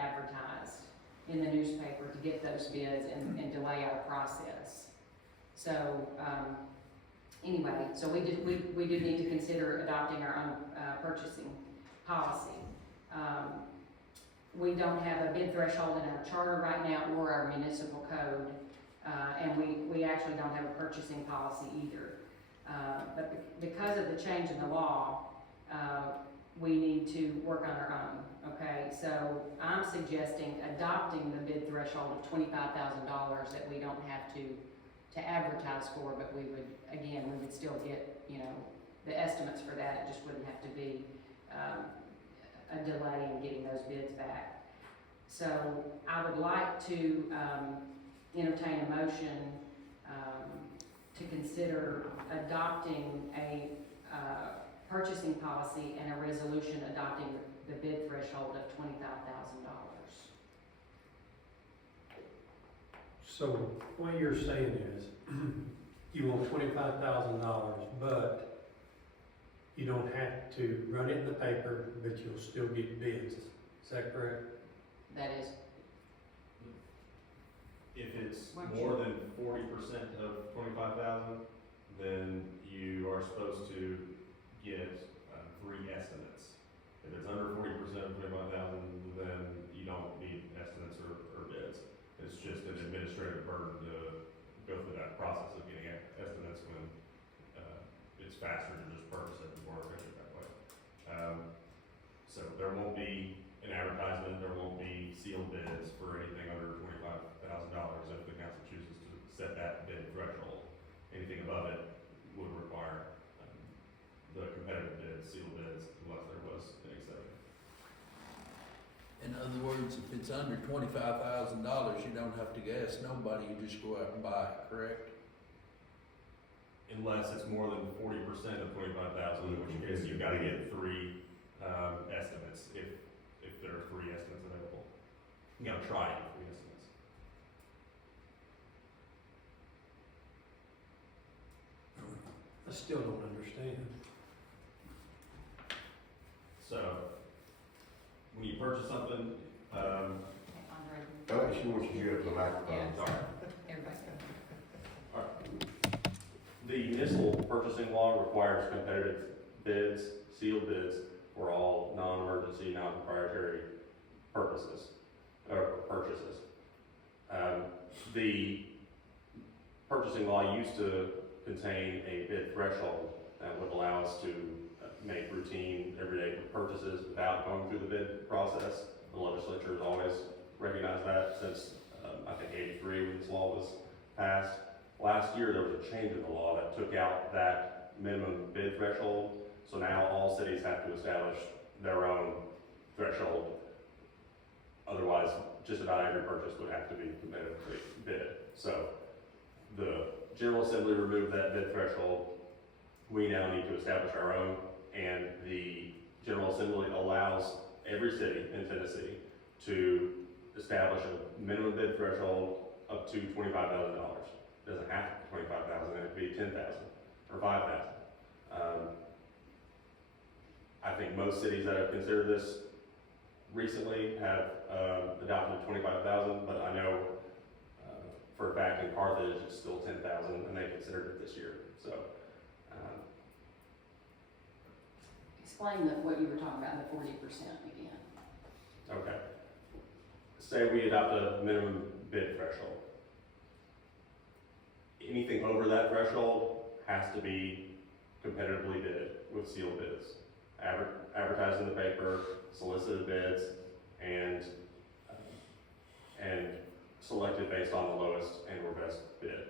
advertised in the newspaper to get those bids and delay our process. So, anyway, so we do need to consider adopting our own purchasing policy. We don't have a bid threshold in our charter right now or our municipal code, and we actually don't have a purchasing policy either. But because of the change in the law, we need to work on our own, okay? So I'm suggesting adopting the bid threshold of $25,000 that we don't have to advertise for, but we would still get, the estimates for that. It just wouldn't have to be a delay in getting those bids back. So I would like to entertain a motion to consider adopting a purchasing policy and a resolution adopting the bid threshold of $25,000. So what you're saying is, you want $25,000, but you don't have to run it in the paper, but you'll still get bids. Is that correct? That is, If it's more than 40% of 25,000, then you are supposed to get 3 estimates. If it's under 40% of 25,000, then you don't need estimates or bids. It's just an administrative burden to go through that process of getting estimates when it's faster to just purchase it more efficient that way. So there won't be an advertisement, there won't be sealed bids for anything under $25,000 if the council chooses to set that bid threshold. Anything above it would require the competitive bids, sealed bids, unless there was any saving. In other words, if it's under $25,000, you don't have to ask nobody, you just go out and buy it, correct? Unless it's more than 40% of 25,000, in which case you've got to get 3 estimates if there are 3 estimates available. You got to try it with 3 estimates. I still don't understand. So when you purchase something, Andre, Oh, she wants you to go to the microphone. yeah, sorry. everybody go. The municipal purchasing law requires competitive bids, sealed bids for all non-emergency, non-proprietary purposes, or purchases. The purchasing law used to contain a bid threshold that would allow us to make routine, everyday purchases without going through the bid process. The legislature has always recognized that since, I think, '83 when this law was passed. Last year, there was a change in the law that took out that minimum bid threshold. So now all cities have to establish their own threshold. Otherwise, just about every purchase would have to be competitively bid. So the General Assembly removed that bid threshold. We now need to establish our own, and the General Assembly allows every city in Tennessee to establish a minimum bid threshold up to $25,000. It doesn't have to be $25,000, it could be $10,000 or $5,000. I think most cities that have considered this recently have adopted $25,000, but I know for a fact in Carthage it's still $10,000, and they considered it this year. So Explain what you were talking about, the 40% again. okay, say we adopt a minimum bid threshold. Anything over that threshold has to be competitively bid with sealed bids, advertised in the paper, solicited bids, and selected based on the lowest and or best bid.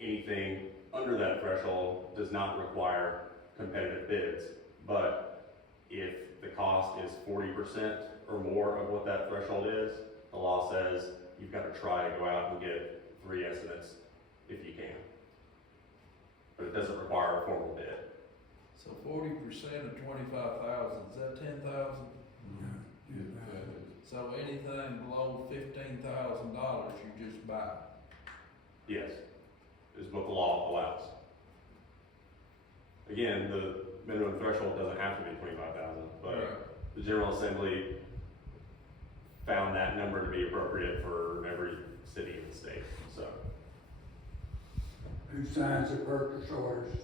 Anything under that threshold does not require competitive bids, but if the cost is 40% or more of what that threshold is, the law says you've got to try to go out and get 3 estimates if you can. But it doesn't require a formal bid. So 40% of 25,000, is that 10,000? So anything below $15,000, you just buy. Yes, is what the law allows. Again, the minimum threshold doesn't have to be 25,000, but Right. the General Assembly found that number to be appropriate for every city in the state, so. Who signs the purchase orders?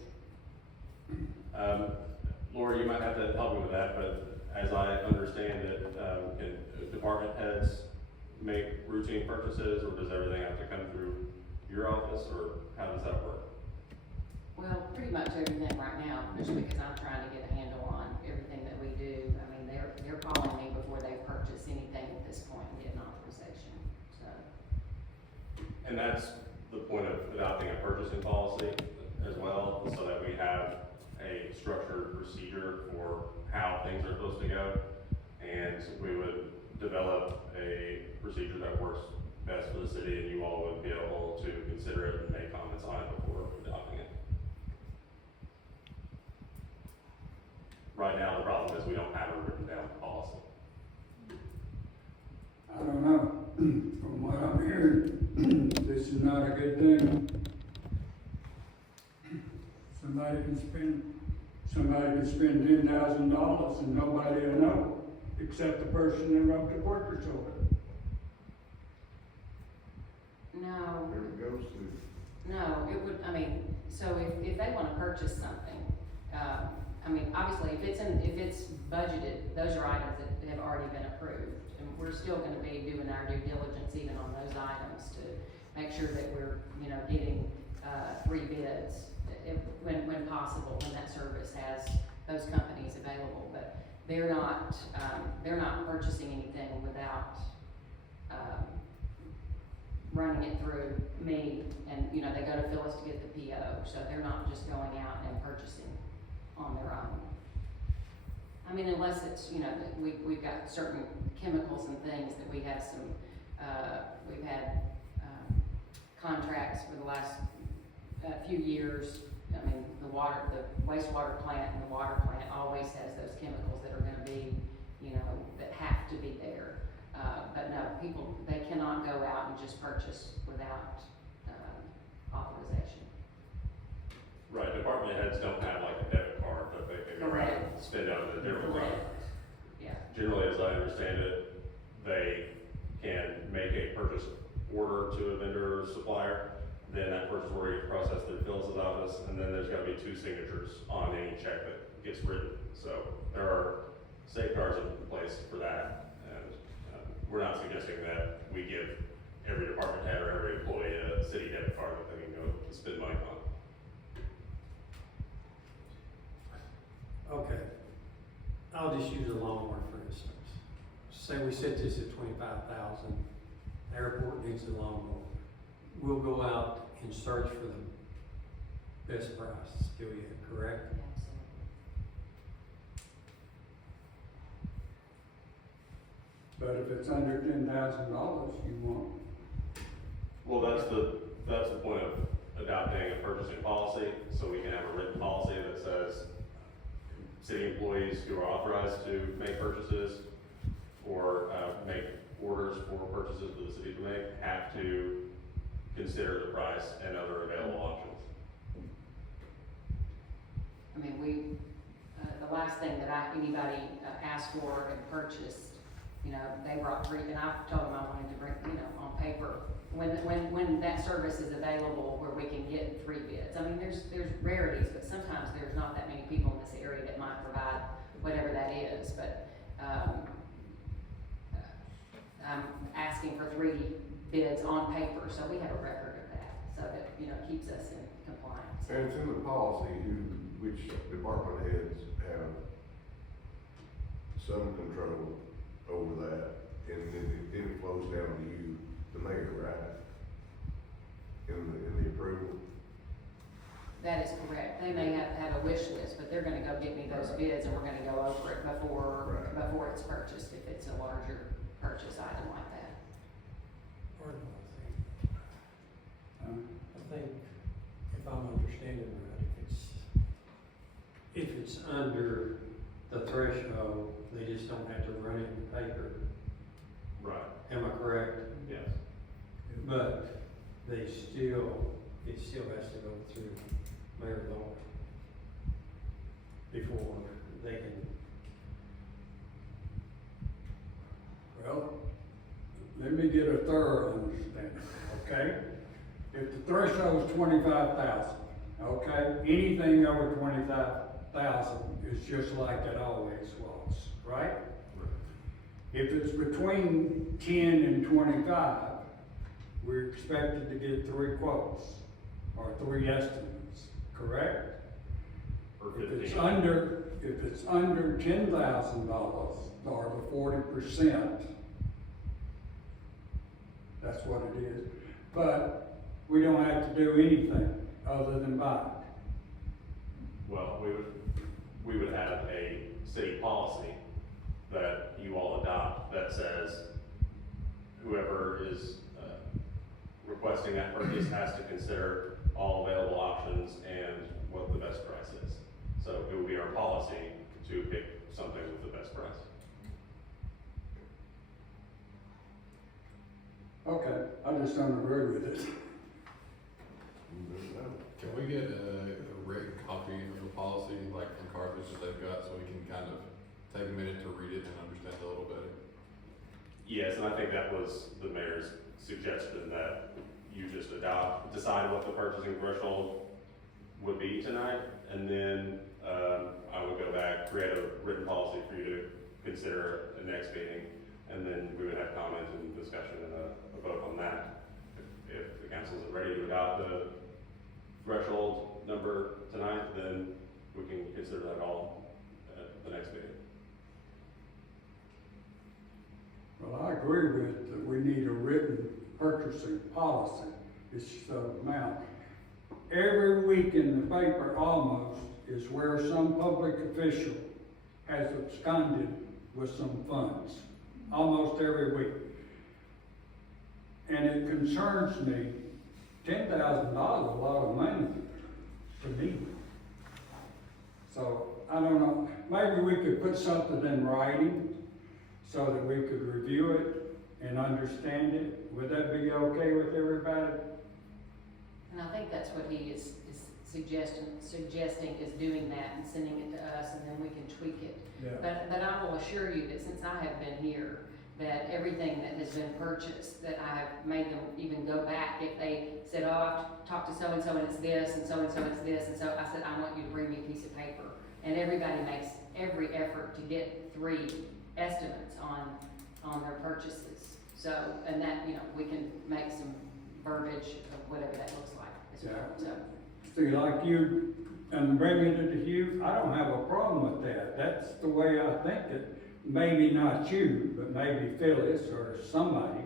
Laura, you might have to help me with that, but as I understand it, can department heads make routine purchases, or does everything have to come through your office, or how does that work? Well, pretty much everything right now, just because I'm trying to get a handle on everything that we do. I mean, they're calling me before they purchase anything at this point and getting authorization, so. And that's the point of adopting a purchasing policy as well, so that we have a structured procedure for how things are supposed to go. And we would develop a procedure that works best for the city, and you all would be able to consider it and make comments on it before adopting it. Right now, the problem is we don't have a written down policy. I don't know. From what I'm hearing, this is not a good thing. Somebody can spend $10,000 and nobody will know, except the person that wrote the purchase order. No, Where it goes to. no, it would, I mean, so if they wanna purchase something, I mean, obviously, if it's budgeted, those are items that have already been approved. And we're still gonna be doing our due diligence even on those items to make sure that we're, you know, getting, 3 bids when possible, when that service has those companies available. But they're not purchasing anything without, running it through me, and, you know, they go to Phyllis to get the PO, so they're not just going out and purchasing on their own. I mean, unless it's, you know, that we've got certain chemicals and things that we have some, we've had, contracts for the last, few years. I mean, the wastewater plant and the water plant always has those chemicals that are gonna be, you know, that have to be there. But no, they cannot go out and just purchase without, authorization. Right, department heads don't have like a debit card that they can go around and spend out of the different Correct. line. Yeah, Generally, as I understand it, they can make a purchase order to a vendor or supplier, then that purchase order gets processed through Phyllis's office, and then there's gotta be 2 signatures on any check that gets written. So there are safeguards in place for that, and we're not suggesting that we give every department head or every employee a city debit card that they can go spend money on. Okay, I'll just use a lawnmower for instance. Say we set this at 25,000, airport needs a lawnmower. We'll go out and search for the best price still yet, correct? absolutely. But if it's under $10,000, you won't. Well, that's the point of adopting a purchasing policy, so we can have a written policy that says city employees who are authorized to make purchases or make orders for purchases for the city to make have to consider the price and other available options. I mean, the last thing that anybody asked for and purchased, you know, they brought 3, and I told them I wanted to bring, you know, on paper, when that service is available where we can get 3 bids. I mean, there's rarities, but sometimes there's not that many people in this area that might provide whatever that is, but, I'm asking for 3 bids on paper, so we have a record of that, so that, you know, keeps us in compliance. And it's in the policy which department heads have some control over that, and then it flows down to you, the mayor, right? In the approval. That is correct. They may have a wish list, but they're gonna go get me those bids, and we're gonna go over it before it's purchased, if it's a larger purchase item like that. Or do I think, if I'm understanding right, if it's under the threshold, they just don't have to run it in the paper. Right. Am I correct? Yes. But it still has to go through Mayor Lord before they can. Well, let me get a thorough understanding, okay? If the threshold is 25,000, okay, anything over 25,000 is just like it always was, right? If it's between 10 and 25, we're expected to get 3 quotes, or 3 estimates, correct? Or If it's 15. under $10,000, or the 40%, that's what it is. But we don't have to do anything other than buy it. Well, we would have a city policy that you all adopt that says whoever is requesting that purchase has to consider all available options and what the best price is. So it would be our policy to pick something with the best price. Okay, I just don't agree with it. Can we get a written copy of the policy, like from Carthage that they've got, so we can kind of take a minute to read it and understand it a little better? Yes, and I think that was the mayor's suggestion, that you just decide what the purchasing threshold would be tonight, and then, I would go back, create a written policy for you to consider at the next meeting, and then we would have comment and discussion and a vote on that. If the council isn't ready to adopt the threshold number tonight, then we can consider that all at the next meeting. Well, I agree with that we need a written purchasing policy. It's the amount. Every week in the paper almost is where some public official has absconded with some funds, almost every week. And it concerns me, $10,000 is a lot of money to me. So, I don't know, maybe we could put something in writing so that we could review it and understand it. Would that be okay with everybody? And I think that's what he is suggesting is doing that and sending it to us, and then we can tweak it. Yeah. But I will assure you that since I have been here, that everything that has been purchased, that I have made them even go back. If they said, oh, I've talked to so-and-so and it's this, and so-and-so it's this, and so I said, I want you to bring me a piece of paper. And everybody makes every effort to get 3 estimates on their purchases. So, and that, you know, we can make some verbiage of whatever that looks like as well, so. See, like you, and bringing it to you, I don't have a problem with that. That's the way I think it. Maybe not you, but maybe Phyllis or somebody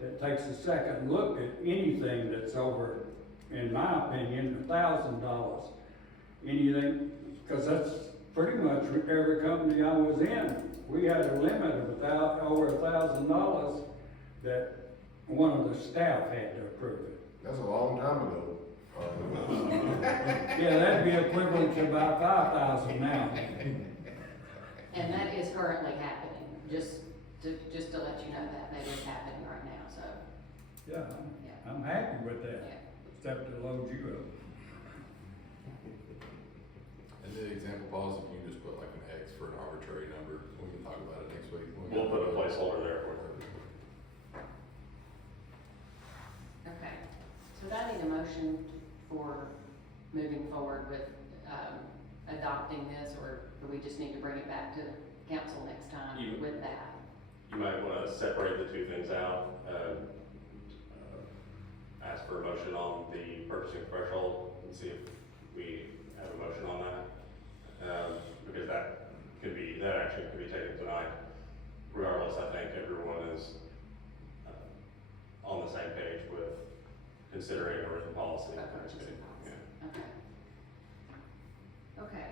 that takes a second look at anything that's over, in my opinion, $1,000. Anything, because that's pretty much every company I was in. We had a limit of over $1,000 that one of the staff had to approve it. That's a long time ago. Yeah, that'd be equivalent to about 5,000 now. And that is currently happening, just to let you know that is happening right now, so, Yeah, yeah. I'm happy with that, Yeah. except to load you up. And the example policy, can you just put like an X for an arbitrary number? We can talk about it next week. We'll put a placeholder there for it. Okay, so I need a motion for moving forward with, adopting this, or do we just need to bring it back to council next time with that? You might wanna separate the 2 things out, ask for a motion on the purchasing threshold and see if we have a motion on that. Because that action could be taken tonight. Regardless, I think everyone is, on the same page with considering a written policy. A purchasing policy. Yeah. Okay. Okay,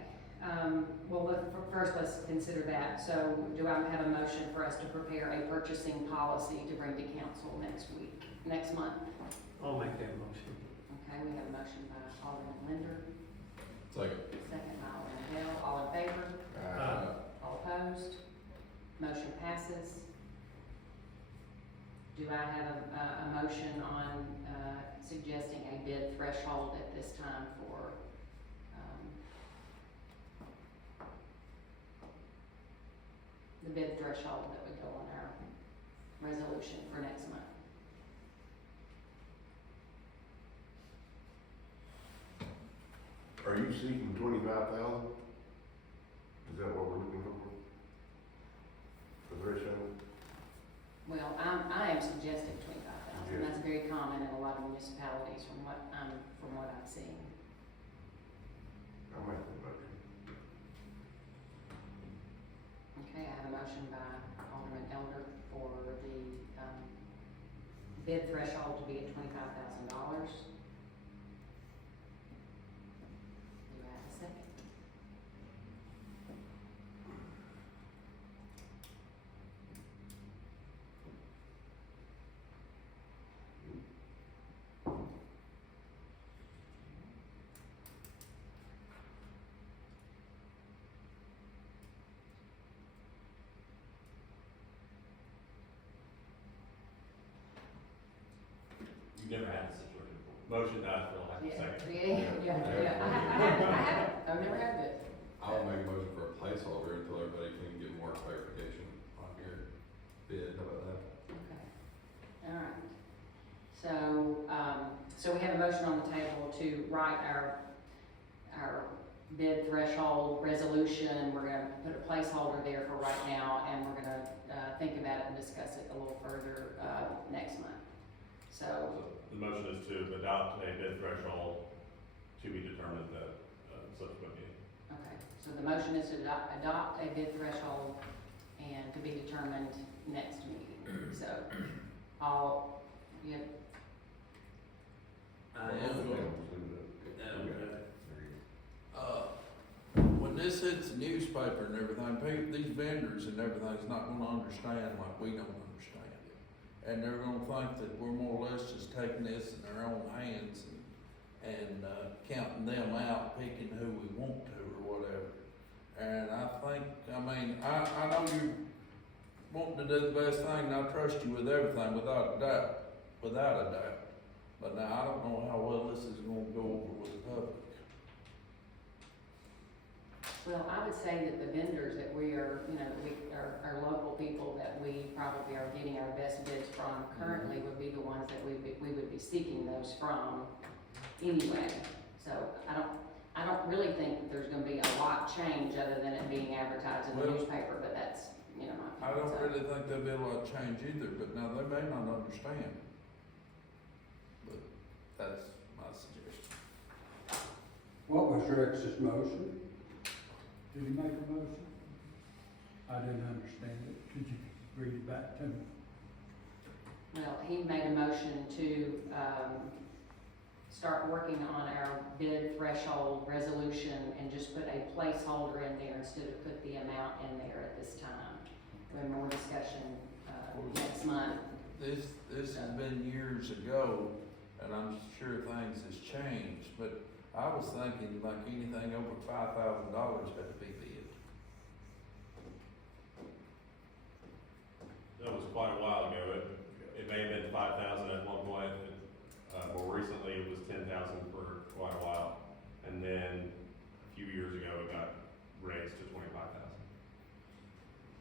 well, first let's consider that. So do I have a motion for us to prepare a purchasing policy to bring to council next month? I'll make that motion. Okay, we have a motion by Alderman Linder, Second. second by Alderman Bell, all in favor? All opposed? Motion passes. Do I have a motion on, suggesting a bid threshold at this time for, the bid threshold that would go on our resolution? resolution for next month. Are you seeking 25,000? Is that what we're looking for? The threshold? Well, I am suggesting 25,000, that's very common in a lot of municipalities from what I've seen. I'll make the motion. Okay, I have a motion by Alderman Elder for the, bid threshold to be at $25,000. Do I have a second? You've never had this situation before. Motion dies for lack of a second. Yeah. I haven't, I've never had this. I'll make a motion for a placeholder until everybody can get more clarification on your bid. How about that? Okay, all right. So, so we have a motion on the table to write our bid threshold resolution. We're gonna put a placeholder there for right now, and we're gonna, think about it and discuss it a little further, next month. So, So the motion is to adopt a bid threshold to be determined at subsequent meeting. okay, so the motion is to adopt a bid threshold and to be determined next meeting. So, you have When this hits the newspaper and everything, these vendors and everything's not gonna understand like we don't understand it. And they're gonna think that we're more or less just taking this in their own hands and counting them out, picking who we want to or whatever. And I know you want to do the best thing, and I trust you with everything without a doubt. But now, I don't know how well this is gonna go over with the public. Well, I would say that the vendors that we are, our local people that we probably are getting our best bids from currently would be the ones that we would be seeking those from anyway. So I don't really think that there's gonna be a lot change other than it being advertised in the Well, newspaper, but that's, my opinion. I don't So, really think there'll be a lot of change either, but now they may not understand. But that's my suggestion. What was Rex's motion? Did he make a motion? I didn't understand it. Could you read it back to me? Well, he made a motion to, start working on our bid threshold resolution and just put a placeholder in there instead of put the amount in there at this time. We have more discussion, next month. This has been years ago, and I'm sure things has changed, but I was thinking like anything over $5,000 had to be bid. That was quite a while ago. It may have been 5,000 at one point. More recently, it was 10,000 for quite a while. And then a few years ago, it got raised to 25,000.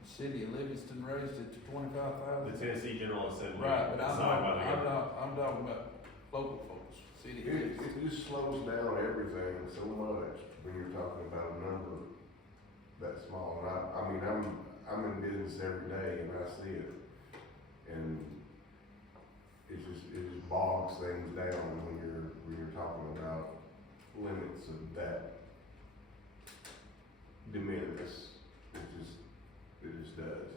The city of Livingston raised it to $25,000. The Tennessee General Assembly. Right, but signed by the governor. I'm talking about local folks, city. It just slows down everything so much when you're talking about a number that small. And I'm in business every day and I see it. And it just bogs things down when you're talking about limits of that de minimis. It just does.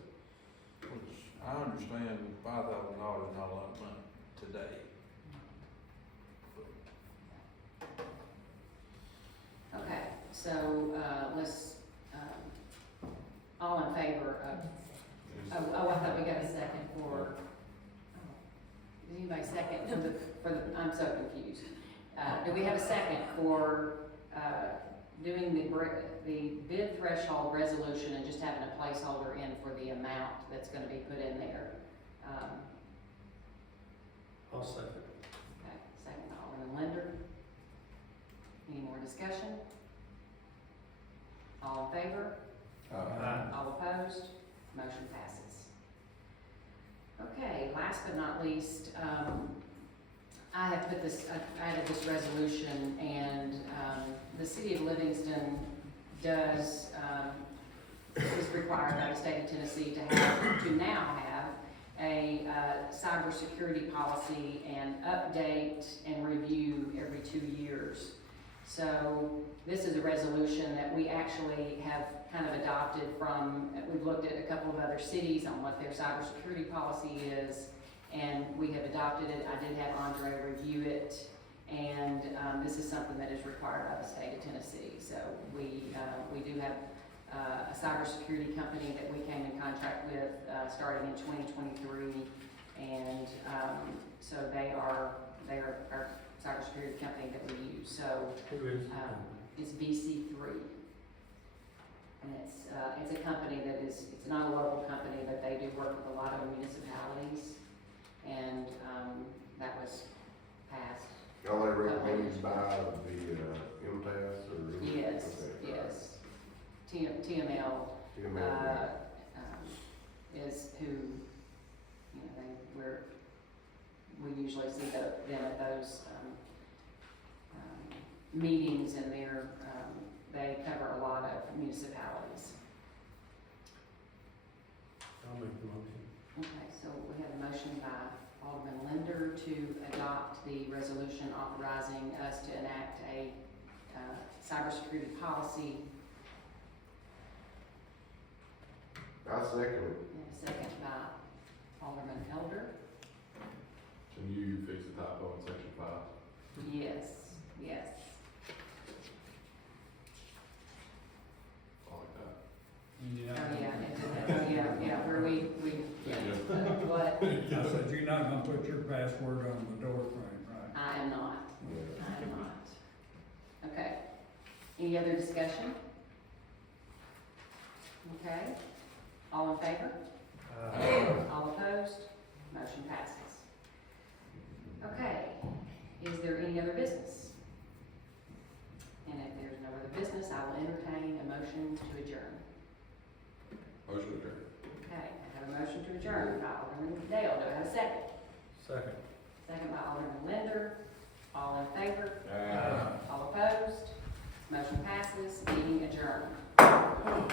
Which I understand $5,000 is not a lot of money today. Okay, so, let's, all in favor of, I thought we got a second for, did anybody second for the, I'm so confused. Do we have a second for, doing the bid threshold resolution and just having a placeholder in for the amount that's gonna be put in there? I'll second. Okay, second by Alderman Linder. Any more discussion? All in favor? Aye. All opposed? Motion passes. Okay, last but not least, I have put this, I added this resolution, and, the city of Livingston does, is required by the state of Tennessee to now have a, cybersecurity policy and update and review every 2 years. So this is a resolution that we actually have kind of adopted from, we've looked at a couple of other cities on what their cybersecurity policy is, and we have adopted it. I did have Andre review it, and this is something that is required by the state of Tennessee. So we do have a cybersecurity company that we came in contract with starting in 2023, and so they are our cybersecurity company that we use. So Who is? it's VC3, and it's a company that is, it's not a local company, but they do work with a lot of municipalities, and that was passed. Are they recommended by the MTS or? Yes, Okay, right. yes. TML TML, is who, you know, we usually see them at those meetings, and they cover a lot of municipalities. I'll make the motion. Okay, so we have a motion by Alderman Linder to adopt the resolution authorizing us to enact a cybersecurity policy. I second it. And a second by Alderman Elder. Can you fix the typo in section 5? Yes, yes. I like that. Oh, yeah, where we, what? I said, you're not gonna put your password on the door frame, right? I am not, Yeah. I am not. Okay, any other discussion? Okay, all in favor? All opposed? Motion passes. Okay, is there any other business? And if there's no other business, I will entertain a motion to adjourn. Motion adjourned. Okay, I have a motion to adjourn by Alderman Dale. Do I have a second? Second. Second by Alderman Linder. All in favor? All opposed? Motion passes. Meeting adjourned.